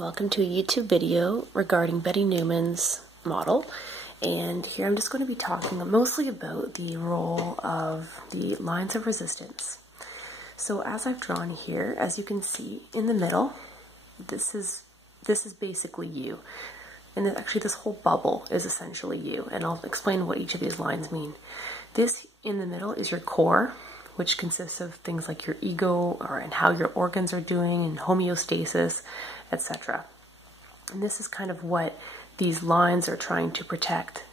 Welcome to a YouTube video regarding Betty Neuman's model, and here I'm just going to be talking mostly about the role of the lines of resistance. So as I've drawn here, as you can see in the middle, this is basically you, and actually this whole bubble is essentially you, and I'll explain what each of these lines mean. This in the middle is your core, which consists of things like your ego and how your organs are doing and homeostasis, etc. And this is kind of what these lines are trying to protect.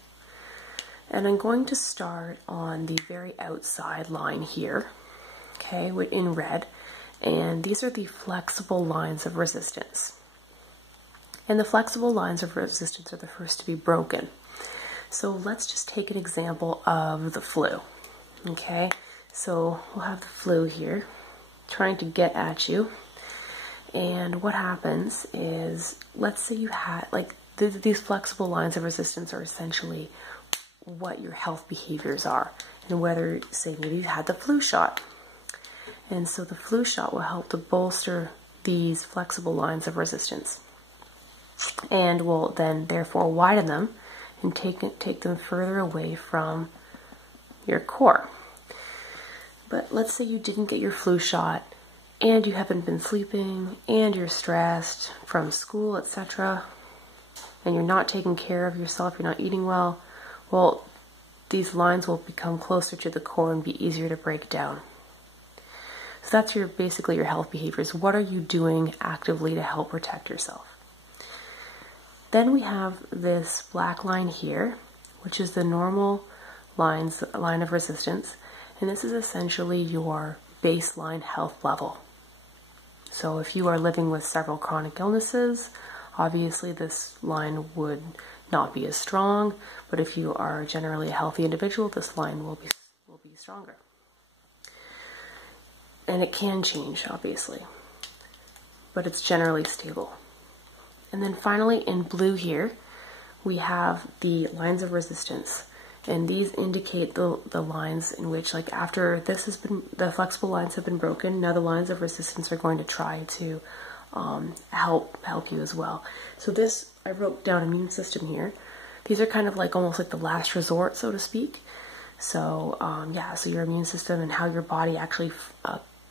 And I'm going to start on the very outside line here, okay, in red. And these are the flexible lines of resistance. And the flexible lines of resistance are the first to be broken. So let's just take an example of the flu, okay? So we'll have the flu here trying to get at you. And what happens is, let's say you had, like, these flexible lines of resistance are essentially what your health behaviors are. And whether, say, maybe you had the flu shot. And so the flu shot will help to bolster these flexible lines of resistance. And will then therefore widen them and take them further away from your core. But let's say you didn't get your flu shot and you haven't been sleeping and you're stressed from school, etc. and you're not taking care of yourself, you're not eating well. Well, these lines will become closer to the core and be easier to break down. So that's basically your health behaviors. What are you doing actively to help protect yourself? Then we have this black line here, which is the normal line of resistance. And this is essentially your baseline health level. So if you are living with several chronic illnesses, obviously this line would not be as strong, but if you are generally a healthy individual, this line will be stronger. And it can change, obviously, but it's generally stable. And then finally in blue here, we have the lines of resistance. And these indicate the lines in which, like, after this has been, the flexible lines have been broken, now the lines of resistance are going to try to help you as well. So this, I wrote down immune system here. These are kind of like almost like the last resort, so to speak. So yeah, so your immune system and how your body actually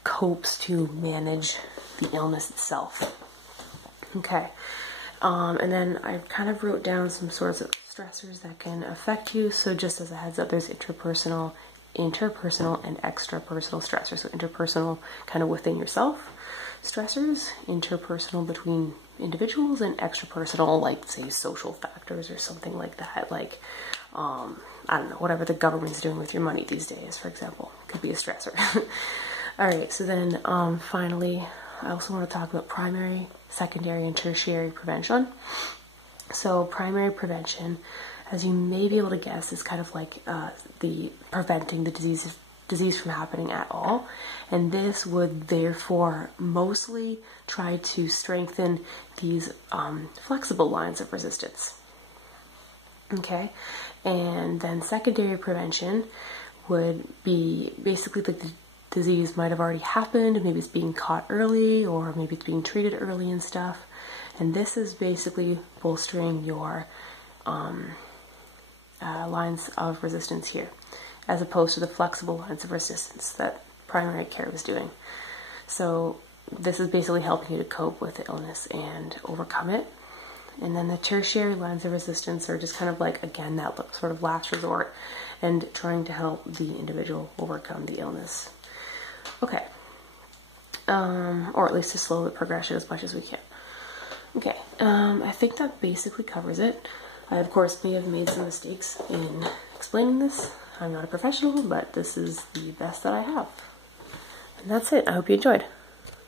copes to manage the illness itself. Okay, and then I kind of wrote down some sorts of stressors that can affect you. So just as a heads up, there's interpersonal, and extrapersonal stressors. So interpersonal, kind of within yourself stressors, interpersonal between individuals, and extrapersonal, like, say, social factors or something like that. Like, I don't know, whatever the government's doing with your money these days, for example, could be a stressor. All right, so then finally, I also want to talk about primary, secondary, and tertiary prevention. So primary prevention, as you may be able to guess, is kind of like the preventing the disease from happening at all. And this would therefore mostly try to strengthen these flexible lines of resistance. Okay, and then secondary prevention would be basically like the disease might have already happened, maybe it's being caught early, or maybe it's being treated early and stuff. And this is basically bolstering your lines of resistance here, as opposed to the flexible lines of resistance that primary care was doing. So this is basically helping you to cope with the illness and overcome it. And then the tertiary lines of resistance are just kind of like, again, that sort of last resort and trying to help the individual overcome the illness. Okay, or at least to slow the progression as much as we can. Okay, I think that basically covers it. I, of course, may have made some mistakes in explaining this. I'm not a professional, but this is the best that I have. And that's it. I hope you enjoyed.